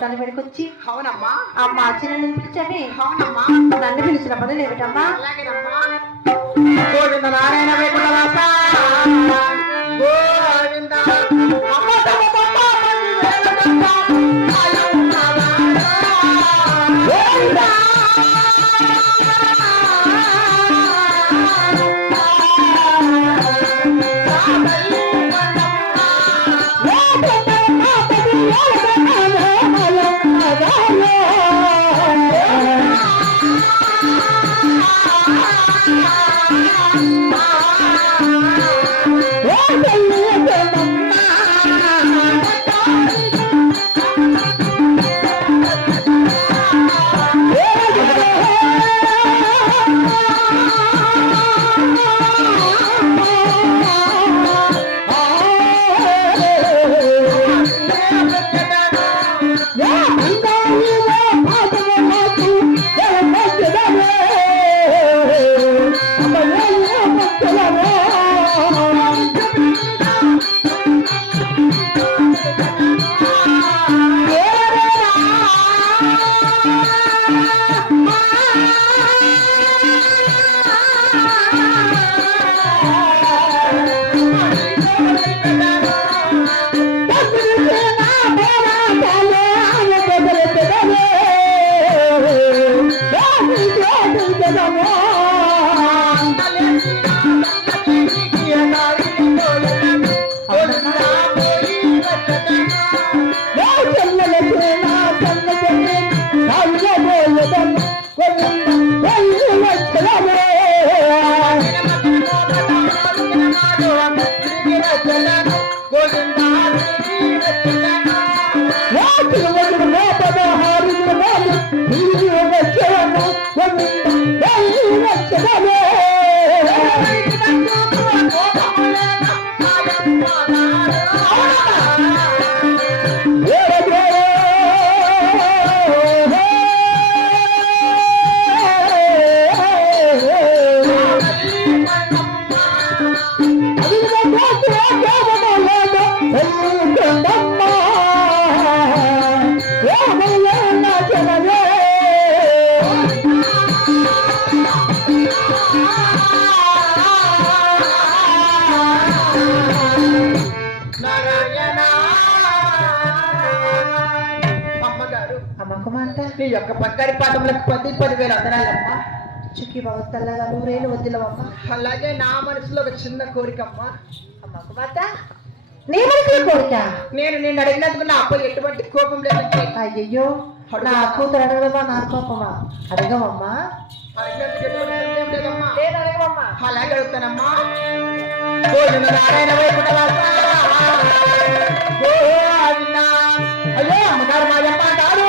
తల్లి వెనక్కి వచ్చి అవునమ్మా అమ్మ చిన్న పిలిచావి అవునమ్మా నన్ను పిలిచిన పనులు ఏమిటమ్మా అలాగేనమ్మా గోవింద నారాయణ వైకుంఠవాస గోవింద అమ్మ నీ యొక్క పక్కడి పాఠములకు 10,000 వందనాలమ్మా. చుక్కి బాబు తెల్లగా 100 ఏళ్ళు వద్దులవమ్మా. అలాగే నా మనసులో ఒక చిన్న కోరికమ్మా. అమ్మ కుమార్తె నీ మనసులో కోరిక? నేను నిన్ను అడిగినందుకు నా అప్పుడు ఎటువంటి కోపం లేదు. అయ్యయ్యో నా కూతురు అడగడమా నా కోపమా? అడగమమ్మా. అలాగే అడుగుతానమ్మా. నారాయణ వైకుంఠవాస అయ్యో అమ్మగారు మాయమ్మ గారు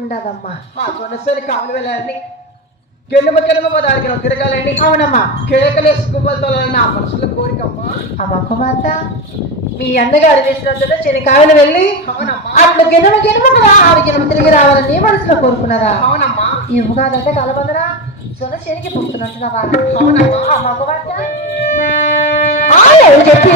ఉండదమ్మా. సొనసరి కావాలి వెళ్ళాలని కెలుమ పదానికి తిరగాలని. అవునమ్మా. కేకలేసి గుబ్బలతో నా మనసులో కోరికమ్మా. అమ్మ కుమార్తె మీ అన్నగారు వేసినందులో చెనికాయలు వెళ్ళి అట్లు గిన్నెమ కదా 6 గిన్నెలు తిరిగి రావాలని నీ మనసులో కోరుకున్నారా? అవునమ్మా. ఈ ఉగాదంటే కలబందరా సొన శనికి పుట్టునట్టున్నావా? అవునమ్మా. అమ్మ కుమార్తె చెప్పి